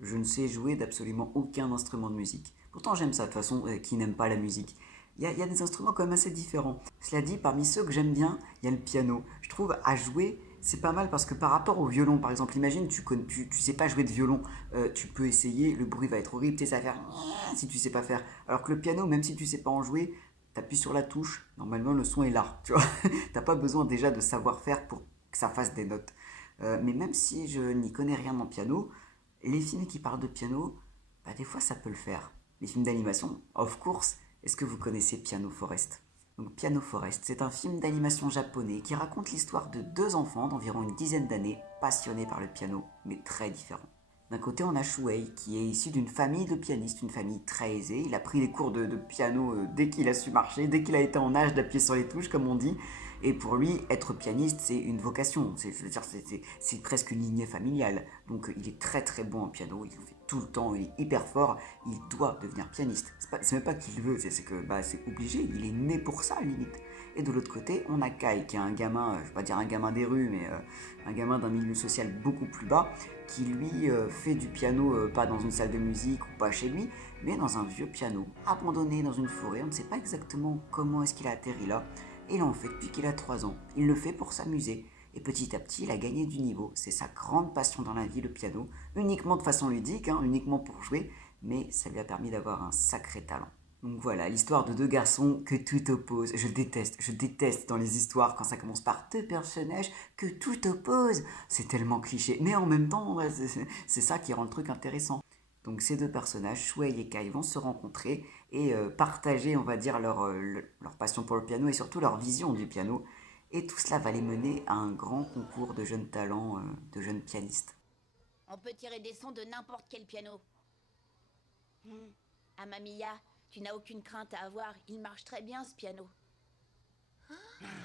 Je ne sais jouer d'absolument aucun instrument de musique. Pourtant j'aime ça, de toute façon, qui n'aime pas la musique? Il y a des instruments quand même assez différents. Cela dit, parmi ceux que j'aime bien, il y a le piano. Je trouve à jouer, c'est pas mal parce que par rapport au violon, par exemple, imagine tu sais pas jouer de violon, tu peux essayer, le bruit va être horrible, tu sais, ça va faire si tu sais pas faire. Alors que le piano, même si tu sais pas en jouer, t'appuies sur la touche, normalement le son est là, tu vois. T'as pas besoin déjà de savoir faire pour que ça fasse des notes. Mais même si je n'y connais rien en piano, les films qui parlent de piano, bah des fois ça peut le faire. Les films d'animation, of course, est-ce que vous connaissez Piano Forest? Donc Piano Forest, c'est un film d'animation japonais qui raconte l'histoire de deux enfants d'environ une dizaine d'années passionnés par le piano, mais très différents. D'un côté, on a Shuei, qui est issu d'une famille de pianistes, une famille très aisée. Il a pris des cours de piano dès qu'il a su marcher, dès qu'il a été en âge d'appuyer sur les touches, comme on dit. Et pour lui, être pianiste, c'est une vocation. C'est presque une lignée familiale. Donc il est très très bon en piano, il le fait tout le temps, il est hyper fort, il doit devenir pianiste. C'est même pas qu'il veut, c'est que bah, c'est obligé, il est né pour ça limite. Et de l'autre côté, on a Kai, qui est un gamin, je vais pas dire un gamin des rues, mais un gamin d'un milieu social beaucoup plus bas, qui lui fait du piano pas dans une salle de musique ou pas chez lui, mais dans un vieux piano, abandonné dans une forêt. On ne sait pas exactement comment est-ce qu'il a atterri là. Et il en fait depuis qu'il a 3 ans. Il le fait pour s'amuser. Et petit à petit, il a gagné du niveau. C'est sa grande passion dans la vie, le piano. Uniquement de façon ludique, hein, uniquement pour jouer, mais ça lui a permis d'avoir un sacré talent. Donc voilà, l'histoire de deux garçons que tout oppose. Je déteste dans les histoires quand ça commence par deux personnages que tout oppose. C'est tellement cliché, mais en même temps, ouais, c'est ça qui rend le truc intéressant. Donc ces deux personnages, Shuei et Kai, vont se rencontrer et partager, on va dire, leur passion pour le piano et surtout leur vision du piano. Et tout cela va les mener à un grand concours de jeunes talents, de jeunes pianistes. On peut tirer des sons de n'importe quel piano. Ah, Mamilla, tu n'as aucune crainte à avoir, il marche très bien ce piano.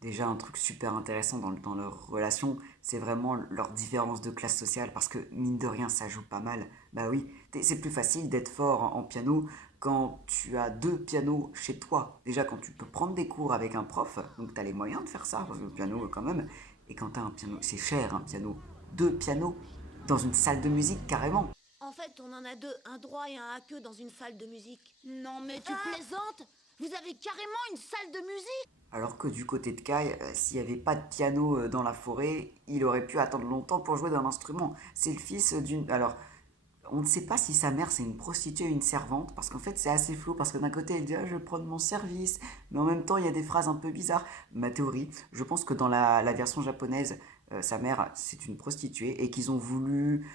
Déjà, un truc super intéressant dans leur relation, c'est vraiment leur différence de classe sociale, parce que mine de rien, ça joue pas mal. Bah oui, c'est plus facile d'être fort en piano quand tu as deux pianos chez toi. Déjà, quand tu peux prendre des cours avec un prof, donc tu as les moyens de faire ça, parce que le piano quand même, et quand tu as un piano, c'est cher un piano. Deux pianos dans une salle de musique carrément. En fait, on en a deux, un droit et un à queue dans une salle de musique. Non mais tu plaisantes. Vous avez carrément une salle de musique. Alors que du côté de Kai, s'il n'y avait pas de piano dans la forêt, il aurait pu attendre longtemps pour jouer d'un instrument. C'est le fils d'une... Alors, on ne sait pas si sa mère c'est une prostituée ou une servante, parce qu'en fait c'est assez flou, parce que d'un côté elle dit ah, je prends mon service, mais en même temps il y a des phrases un peu bizarres. Ma théorie, je pense que dans la version japonaise, sa mère c'est une prostituée et qu'ils ont voulu,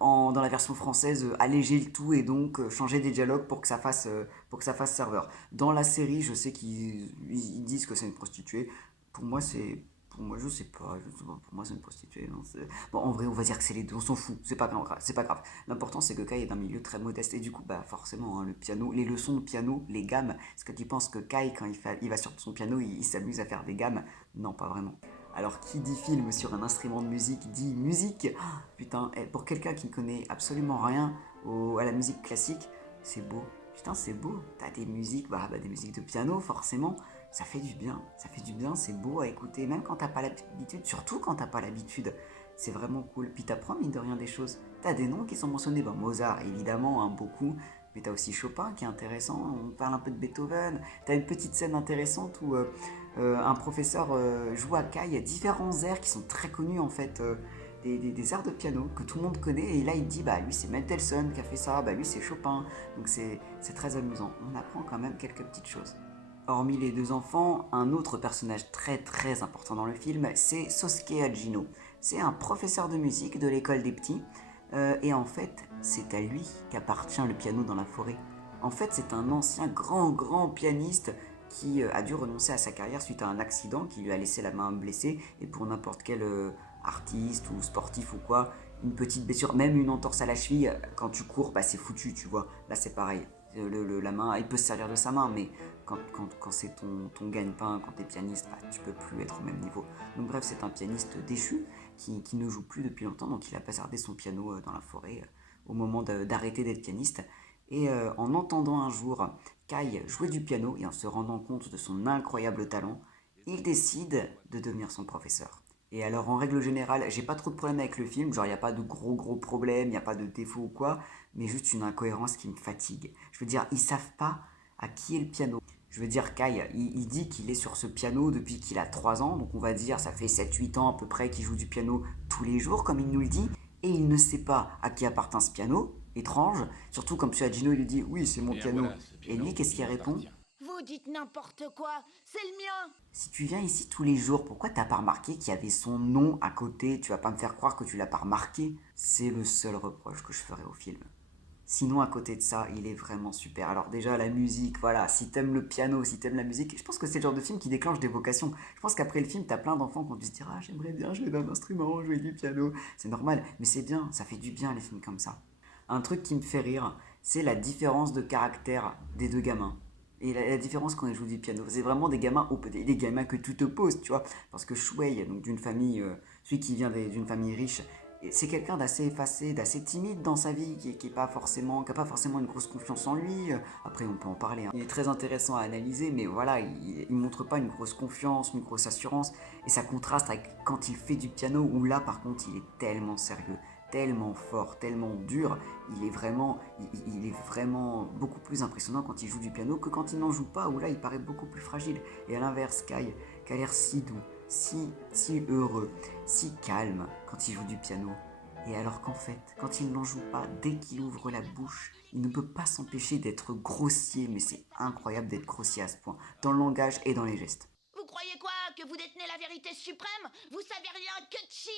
dans la version française, alléger le tout et donc changer des dialogues pour que ça fasse serveur. Dans la série, je sais qu'ils disent que c'est une prostituée. Pour moi, c'est pour moi, je sais pas, pour moi c'est une prostituée. Non, bon, en vrai, on va dire que c'est les deux, on s'en fout, c'est pas grave, c'est pas grave. L'important c'est que Kai est d'un milieu très modeste et du coup, bah forcément, hein, le piano, les leçons de piano, les gammes, est-ce que tu penses que Kai, quand il va sur son piano, il s'amuse à faire des gammes? Non, pas vraiment. Alors, qui dit film sur un instrument de musique dit musique. Ah, putain, pour quelqu'un qui ne connaît absolument rien à la musique classique, c'est beau. Putain, c'est beau. T'as des musiques, bah, des musiques de piano, forcément. Ça fait du bien. Ça fait du bien, c'est beau à écouter. Même quand t'as pas l'habitude, surtout quand t'as pas l'habitude. C'est vraiment cool. Puis t'apprends, mine de rien, des choses. T'as des noms qui sont mentionnés. Bah, Mozart, évidemment, hein, beaucoup. Mais t'as aussi Chopin qui est intéressant. On parle un peu de Beethoven. T'as une petite scène intéressante où un professeur joue à Kai. Il y a différents airs qui sont très connus, en fait. Des airs de piano que tout le monde connaît et là il dit bah lui c'est Mendelssohn qui a fait ça, bah lui c'est Chopin, donc c'est très amusant, on apprend quand même quelques petites choses. Hormis les deux enfants, un autre personnage très très important dans le film, c'est Sosuke Hajino. C'est un professeur de musique de l'école des petits, et en fait, c'est à lui qu'appartient le piano dans la forêt. En fait, c'est un ancien grand pianiste qui a dû renoncer à sa carrière suite à un accident qui lui a laissé la main blessée, et pour n'importe quel artiste ou sportif ou quoi, une petite blessure, même une entorse à la cheville, quand tu cours, bah c'est foutu, tu vois. Là c'est pareil, la main, il peut se servir de sa main, mais quand c'est ton gagne-pain, quand t'es pianiste, bah, tu peux plus être au même niveau. Donc bref, c'est un pianiste déchu qui ne joue plus depuis longtemps, donc il a bazardé son piano dans la forêt au moment d'arrêter d'être pianiste. Et en entendant un jour Kai jouer du piano et en se rendant compte de son incroyable talent, il décide de devenir son professeur. Et alors, en règle générale, j'ai pas trop de problèmes avec le film, genre, il n'y a pas de gros problèmes, il n'y a pas de défauts ou quoi, mais juste une incohérence qui me fatigue. Je veux dire, ils savent pas à qui est le piano. Je veux dire, Kai, il dit qu'il est sur ce piano depuis qu'il a 3 ans, donc on va dire, ça fait 7 8 ans à peu près qu'il joue du piano tous les jours, comme il nous le dit, et il ne sait pas à qui appartient ce piano, étrange, surtout comme M. Agino, il lui dit, oui, c'est Eh mon bien piano. voilà, ce Et lui, piano qu'est-ce il qu'il répond? m'appartient. Vous dites n'importe quoi. C'est le mien. Si tu viens ici tous les jours, pourquoi t'as pas remarqué qu'il y avait son nom à côté? Tu vas pas me faire croire que tu l'as pas remarqué. C'est le seul reproche que je ferai au film. Sinon, à côté de ça, il est vraiment super. Alors déjà, la musique, voilà, si t'aimes le piano, si t'aimes la musique, je pense que c'est le genre de film qui déclenche des vocations. Je pense qu'après le film, t'as plein d'enfants qui ont dû se dire «Ah, j'aimerais bien jouer d'un instrument, jouer du piano». C'est normal, mais c'est bien, ça fait du bien les films comme ça. Un truc qui me fait rire, c'est la différence de caractère des deux gamins. Et la différence quand ils jouent du piano, c'est vraiment des gamins, des gamins que tout oppose, tu vois. Parce que Shuei, donc d'une famille, celui qui vient d'une famille riche, c'est quelqu'un d'assez effacé, d'assez timide dans sa vie, qui est pas forcément, qui a pas forcément une grosse confiance en lui. Après, on peut en parler, hein. Il est très intéressant à analyser, mais voilà, il montre pas une grosse confiance, une grosse assurance, et ça contraste avec quand il fait du piano, où là, par contre, il est tellement sérieux, tellement fort, tellement dur. Il est vraiment beaucoup plus impressionnant quand il joue du piano que quand il n'en joue pas, où là, il paraît beaucoup plus fragile. Et à l'inverse, Kai, qui a l'air si doux, si heureux, si calme quand il joue du piano. Et alors qu'en fait, quand il n'en joue pas, dès qu'il ouvre la bouche, il ne peut pas s'empêcher d'être grossier, mais c'est incroyable d'être grossier à ce point, dans le langage et dans les gestes. Vous croyez quoi? Que vous détenez la vérité suprême? Vous savez rien que de chi.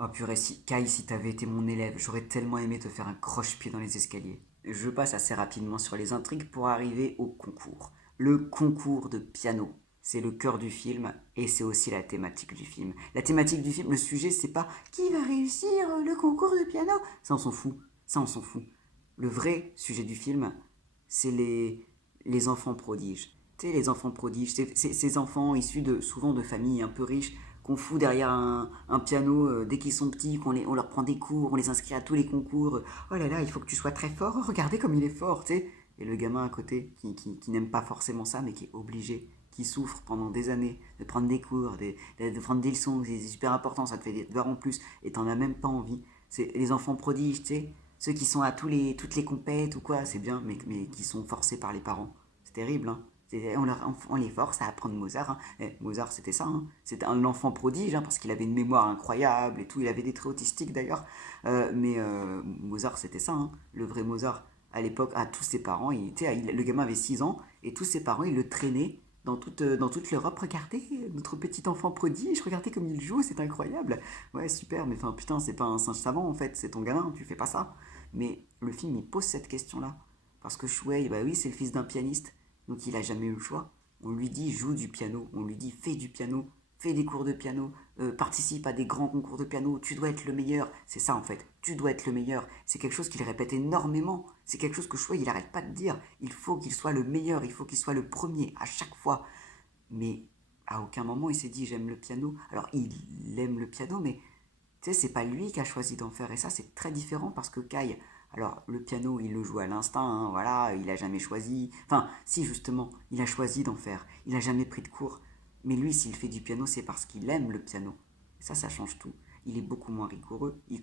Oh purée, Kai, si t'avais été mon élève, j'aurais tellement aimé te faire un croche-pied dans les escaliers. Je passe assez rapidement sur les intrigues pour arriver au concours. Le concours de piano. C'est le cœur du film et c'est aussi la thématique du film. La thématique du film, le sujet, c'est pas qui va réussir le concours de piano. Ça, on s'en fout. Ça, on s'en fout. Le vrai sujet du film, c'est les enfants prodiges. Tu sais, les enfants prodiges, ces enfants issus souvent de familles un peu riches, qu'on fout derrière un piano dès qu'ils sont petits, on leur prend des cours, on les inscrit à tous les concours. Oh là là, il faut que tu sois très fort, oh, regardez comme il est fort, tu sais. Et le gamin à côté, qui n'aime pas forcément ça, mais qui est obligé, qui souffre pendant des années de prendre des cours, de prendre des leçons, c'est super important, ça te fait des devoirs en plus, et t'en as même pas envie. C'est les enfants prodiges, tu sais, ceux qui sont à toutes les compètes ou quoi, c'est bien, mais qui sont forcés par les parents. C'est terrible, hein. On les force à apprendre Mozart, hein. Mozart, c'était ça, hein. C'était un enfant prodige, hein, parce qu'il avait une mémoire incroyable et tout. Il avait des traits autistiques d'ailleurs. Mais Mozart, c'était ça, hein. Le vrai Mozart. À l'époque, à tous ses parents, le gamin avait 6 ans, et tous ses parents, ils le traînaient dans toute l'Europe. Regardez, notre petit enfant prodige, regardez comme il joue, c'est incroyable. Ouais, super, mais enfin, putain, c'est pas un singe savant en fait, c'est ton gamin, tu fais pas ça. Mais le film, il pose cette question-là. Parce que Shuei, bah oui, c'est le fils d'un pianiste, donc il a jamais eu le choix. On lui dit joue du piano, on lui dit fais du piano, fais des cours de piano, participe à des grands concours de piano, tu dois être le meilleur. C'est ça en fait, tu dois être le meilleur. C'est quelque chose qu'il répète énormément, c'est quelque chose que Shuei, il arrête pas de dire. Il faut qu'il soit le meilleur, il faut qu'il soit le premier à chaque fois. Mais à aucun moment il s'est dit j'aime le piano. Alors il aime le piano, mais tu sais, c'est pas lui qui a choisi d'en faire. Et ça, c'est très différent parce que Kai, alors le piano, il le joue à l'instinct, hein, voilà, il a jamais choisi. Enfin, si justement, il a choisi d'en faire. Il a jamais pris de cours. Mais lui, s'il fait du piano, c'est parce qu'il aime le piano. Et ça change tout. Il est beaucoup moins rigoureux. Il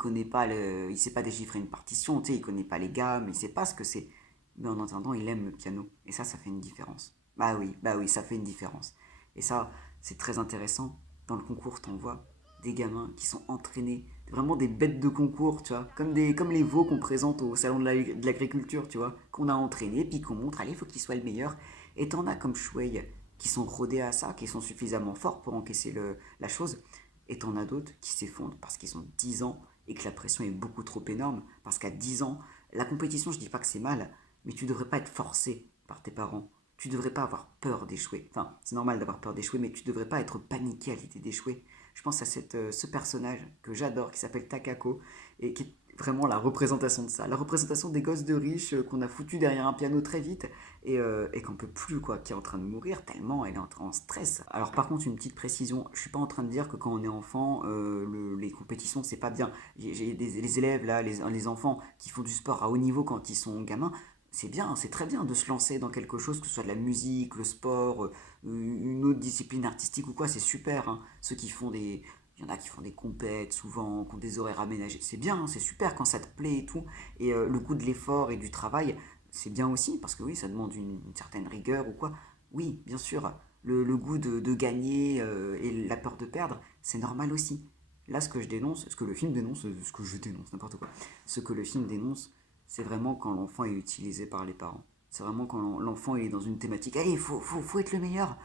sait pas déchiffrer une partition, tu sais, il connaît pas les gammes, il sait pas ce que c'est. Mais en entendant, il aime le piano. Et ça fait une différence. Bah oui, ça fait une différence. Et ça, c'est très intéressant. Dans le concours, t'en vois des gamins qui sont entraînés, vraiment des bêtes de concours, tu vois, comme les veaux qu'on présente au salon de l'agriculture, tu vois, qu'on a entraînés, puis qu'on montre, allez, il faut qu'ils soient le meilleur. Et t'en as comme Shuei qui sont rodés à ça, qui sont suffisamment forts pour encaisser la chose. Et t'en as d'autres qui s'effondrent parce qu'ils ont 10 ans et que la pression est beaucoup trop énorme. Parce qu'à 10 ans, la compétition, je dis pas que c'est mal, mais tu devrais pas être forcé par tes parents. Tu devrais pas avoir peur d'échouer. Enfin, c'est normal d'avoir peur d'échouer, mais tu devrais pas être paniqué à l'idée d'échouer. Je pense à ce personnage que j'adore, qui s'appelle Takako, et qui est vraiment la représentation de ça. La représentation des gosses de riches qu'on a foutu derrière un piano très vite et qu'on peut plus, quoi, qui est en train de mourir tellement elle est en stress. Alors par contre, une petite précision, je suis pas en train de dire que quand on est enfant, les compétitions, c'est pas bien. J'ai les élèves, là, les enfants qui font du sport à haut niveau quand ils sont gamins, c'est bien, c'est très bien de se lancer dans quelque chose, que ce soit de la musique, le sport, une autre discipline artistique ou quoi, c'est super, hein. Ceux qui font des... Il y en a qui font des compètes souvent, qui ont des horaires aménagés. C'est bien, hein, c'est super quand ça te plaît et tout. Et le goût de l'effort et du travail, c'est bien aussi, parce que oui, ça demande une certaine rigueur ou quoi. Oui, bien sûr, le goût de gagner et la peur de perdre, c'est normal aussi. Là, ce que je dénonce, ce que le film dénonce, ce que je dénonce, n'importe quoi. Ce que le film dénonce, c'est vraiment quand l'enfant est utilisé par les parents. C'est vraiment quand l'enfant est dans une thématique, allez, faut être le meilleur,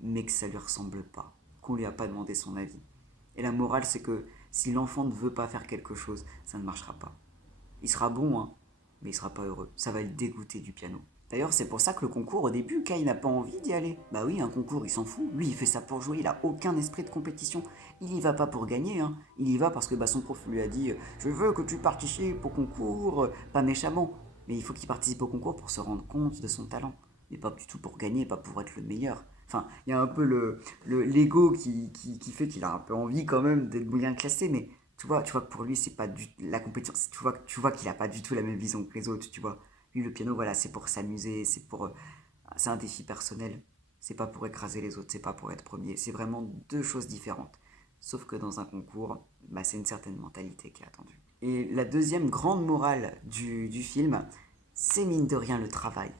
mais que ça lui ressemble pas, qu'on lui a pas demandé son avis. Et la morale, c'est que si l'enfant ne veut pas faire quelque chose, ça ne marchera pas. Il sera bon, hein, mais il sera pas heureux. Ça va le dégoûter du piano. D'ailleurs, c'est pour ça que le concours, au début, Kai n'a pas envie d'y aller. Bah oui, un concours, il s'en fout. Lui, il fait ça pour jouer, il a aucun esprit de compétition. Il y va pas pour gagner, hein. Il y va parce que son prof lui a dit je veux que tu participes au concours, pas méchamment. Mais il faut qu'il participe au concours pour se rendre compte de son talent. Mais pas du tout pour gagner, pas pour être le meilleur. Enfin, il y a un peu l'ego qui fait qu'il a un peu envie quand même d'être bien classé, mais tu vois que pour lui, c'est pas la compétition. Tu vois qu'il a pas du tout la même vision que les autres, tu vois. Lui, le piano, voilà, c'est pour s'amuser, c'est un défi personnel. C'est pas pour écraser les autres, c'est pas pour être premier. C'est vraiment deux choses différentes. Sauf que dans un concours, c'est une certaine mentalité qui est attendue. Et la deuxième grande morale du film, c'est mine de rien le travail.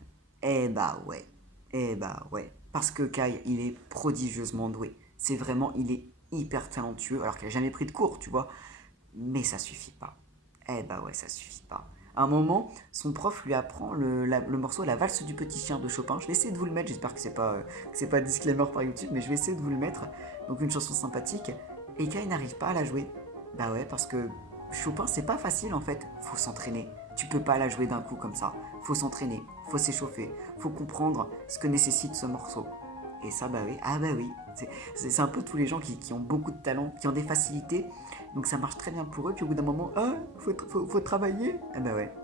Eh bah ouais, eh bah ouais. Parce que Kai, il est prodigieusement doué. C'est vraiment, il est hyper talentueux, alors qu'il a jamais pris de cours, tu vois. Mais ça suffit pas. Eh bah ouais, ça suffit pas. À un moment, son prof lui apprend le morceau La valse du petit chien de Chopin. Je vais essayer de vous le mettre, j'espère que c'est pas disclaimer par YouTube, mais je vais essayer de vous le mettre. Donc une chanson sympathique. Et Kai n'arrive pas à la jouer. Bah ouais, parce que Chopin, c'est pas facile en fait. Faut s'entraîner. Tu peux pas la jouer d'un coup comme ça. Faut s'entraîner, faut s'échauffer, faut comprendre ce que nécessite ce morceau. Et ça, bah oui, ah bah oui. C'est un peu tous les gens qui ont beaucoup de talent, qui ont des facilités. Donc ça marche très bien pour eux. Puis au bout d'un moment, faut travailler.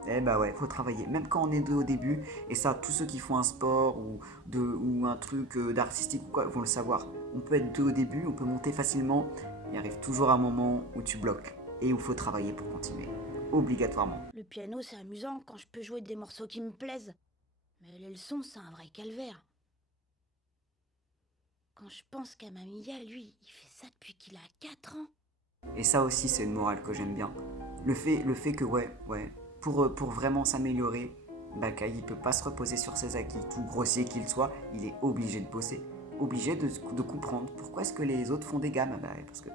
Eh bah ouais, faut travailler. Même quand on est deux au début. Et ça, tous ceux qui font un sport ou un truc d'artistique ou quoi vont le savoir. On peut être deux au début, on peut monter facilement. Il arrive toujours un moment où tu bloques et où il faut travailler pour continuer. Obligatoirement. Le piano, c'est amusant quand je peux jouer des morceaux qui me plaisent. Mais les leçons, c'est un vrai calvaire. Quand je pense qu'à Mamia, lui, il fait ça depuis qu'il a 4 ans. Et ça aussi, c'est une morale que j'aime bien. Le fait que, ouais, pour vraiment s'améliorer, Kai, il peut pas se reposer sur ses acquis. Tout grossier qu'il soit, il est obligé de bosser. Obligé de comprendre pourquoi est-ce que les autres font des gammes. Parce que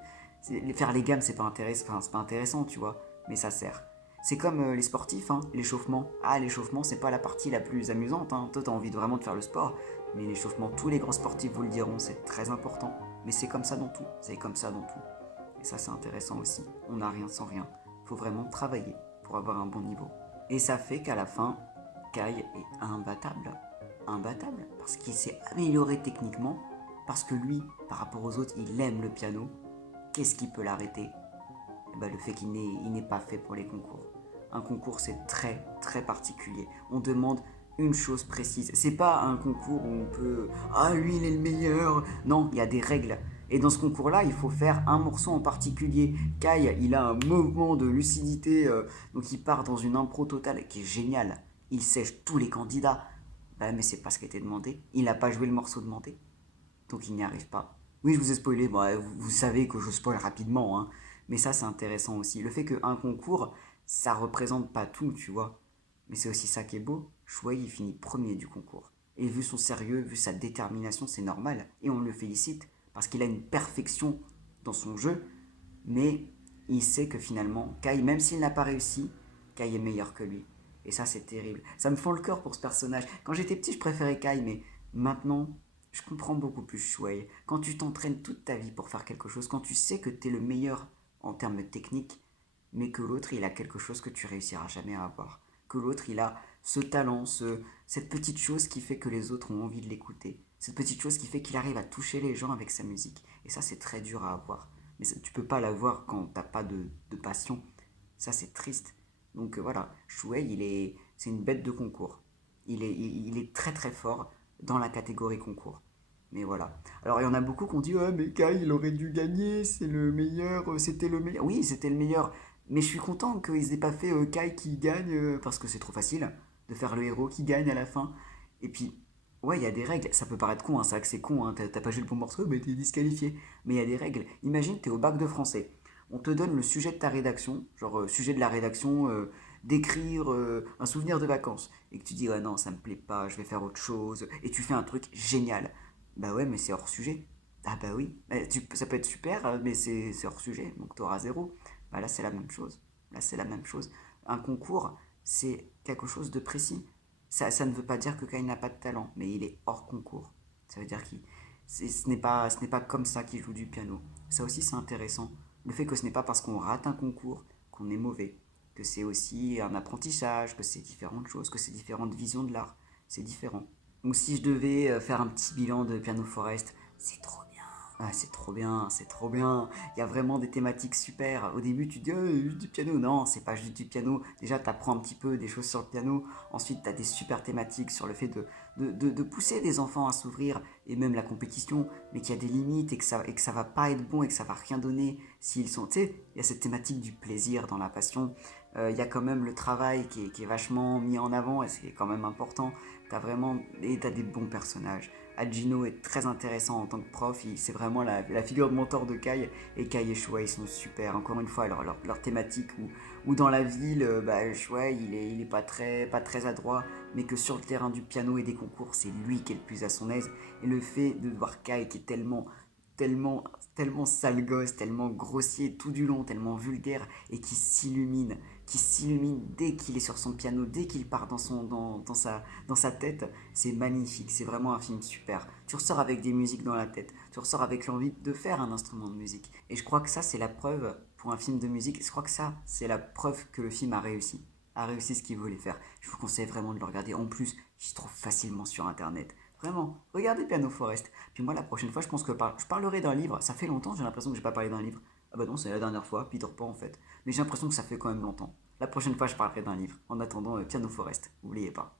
faire les gammes, c'est pas intéressant, enfin, c'est pas intéressant, tu vois. Mais ça sert. C'est comme les sportifs, hein, l'échauffement. Ah, l'échauffement, c'est pas la partie la plus amusante, hein. Toi, t'as envie vraiment de faire le sport. Mais l'échauffement, tous les grands sportifs vous le diront, c'est très important. Mais c'est comme ça dans tout. C'est comme ça dans tout. Et ça, c'est intéressant aussi. On n'a rien sans rien. Faut vraiment travailler pour avoir un bon niveau. Et ça fait qu'à la fin, Kai est imbattable. Imbattable. Parce qu'il s'est amélioré techniquement. Parce que lui, par rapport aux autres, il aime le piano. Qu'est-ce qui peut l'arrêter ? Le fait qu'il n'est pas fait pour les concours. Un concours, c'est très, très particulier. On demande une chose précise. C'est pas un concours où on peut... Ah, lui, il est le meilleur. Non, il y a des règles. Et dans ce concours-là, il faut faire un morceau en particulier. Kai, il a un mouvement de lucidité, donc il part dans une impro totale qui est géniale. Il sèche tous les candidats. Mais c'est pas ce qui était demandé. Il n'a pas joué le morceau demandé. Donc il n'y arrive pas. Oui, je vous ai spoilé. Vous savez que je spoil rapidement, hein. Mais ça, c'est intéressant aussi. Le fait qu'un concours, ça représente pas tout, tu vois. Mais c'est aussi ça qui est beau. Shuei, il finit premier du concours. Et vu son sérieux, vu sa détermination, c'est normal. Et on le félicite parce qu'il a une perfection dans son jeu. Mais il sait que finalement, Kai, même s'il n'a pas réussi, Kai est meilleur que lui. Et ça, c'est terrible. Ça me fend le cœur pour ce personnage. Quand j'étais petit, je préférais Kai, mais maintenant, je comprends beaucoup plus Shuei. Quand tu t'entraînes toute ta vie pour faire quelque chose, quand tu sais que tu es le meilleur en termes techniques, mais que l'autre, il a quelque chose que tu réussiras jamais à avoir. Que l'autre, il a ce talent, cette petite chose qui fait que les autres ont envie de l'écouter. Cette petite chose qui fait qu'il arrive à toucher les gens avec sa musique. Et ça, c'est très dur à avoir. Mais ça, tu peux pas l'avoir quand t'as pas de passion. Ça, c'est triste. Donc voilà, Shuei, c'est une bête de concours. Il est très très fort dans la catégorie concours. Mais voilà. Alors il y en a beaucoup qui ont dit mais Kai, il aurait dû gagner, c'est le meilleur, c'était le meilleur. Oui, c'était le meilleur. Mais je suis content qu'ils aient pas fait Kai qui gagne parce que c'est trop facile. de faire le héros qui gagne à la fin. Et puis, ouais, il y a des règles. Ça peut paraître con, hein, c'est vrai que c'est con, hein, t'as pas joué le bon morceau, mais t'es disqualifié. Mais il y a des règles. Imagine, t'es au bac de français. On te donne le sujet de ta rédaction, genre sujet de la rédaction, d'écrire un souvenir de vacances. Et que tu dis, ouais, non, ça me plaît pas, je vais faire autre chose. Et tu fais un truc génial. Bah ouais, mais c'est hors sujet. Ah bah oui, ça peut être super, mais c'est hors sujet, donc tu auras zéro. Bah là, c'est la même chose. Là, c'est la même chose. Un concours, c'est quelque chose de précis. Ça ne veut pas dire que Kai n'a pas de talent, mais il est hors concours. Ça veut dire ce n'est pas comme ça qu'il joue du piano. Ça aussi, c'est intéressant. Le fait que ce n'est pas parce qu'on rate un concours qu'on est mauvais. Que c'est aussi un apprentissage, que c'est différentes choses, que c'est différentes visions de l'art. C'est différent. Donc si je devais faire un petit bilan de Piano Forest, c'est trop bien. Ah, c'est trop bien, c'est trop bien. Il y a vraiment des thématiques super. Au début, tu te dis, oh, juste du piano. Non, c'est pas juste du piano. Déjà, tu apprends un petit peu des choses sur le piano. Ensuite, tu as des super thématiques sur le fait de pousser des enfants à s'ouvrir et même la compétition, mais qu'il y a des limites et que ça va pas être bon et que ça va rien donner s'ils sont. Tu sais, il y a cette thématique du plaisir dans la passion. Il y a quand même le travail qui est vachement mis en avant et c'est quand même important. T'as des bons personnages. Agino est très intéressant en tant que prof, c'est vraiment la figure de mentor de Kai, et Kai et Shuai ils sont super, encore une fois, leur thématique, où dans la ville, Shuai il est pas très adroit, mais que sur le terrain du piano et des concours, c'est lui qui est le plus à son aise, et le fait de voir Kai qui est tellement, tellement sale gosse, tellement grossier tout du long, tellement vulgaire, et qui s'illumine dès qu'il est sur son piano, dès qu'il part dans sa tête, c'est magnifique, c'est vraiment un film super. Tu ressors avec des musiques dans la tête, tu ressors avec l'envie de faire un instrument de musique. Et je crois que ça, c'est la preuve pour un film de musique, je crois que ça, c'est la preuve que le film a réussi ce qu'il voulait faire. Je vous conseille vraiment de le regarder. En plus, il se trouve facilement sur internet. Vraiment, regardez Piano Forest. Puis moi, la prochaine fois, je pense que je parlerai d'un livre. Ça fait longtemps, j'ai l'impression que j'ai pas parlé d'un livre. Ah bah non, c'est la dernière fois, Peter Pan en fait. Mais j'ai l'impression que ça fait quand même longtemps. La prochaine fois, je parlerai d'un livre. En attendant, Piano Forest, n'oubliez pas.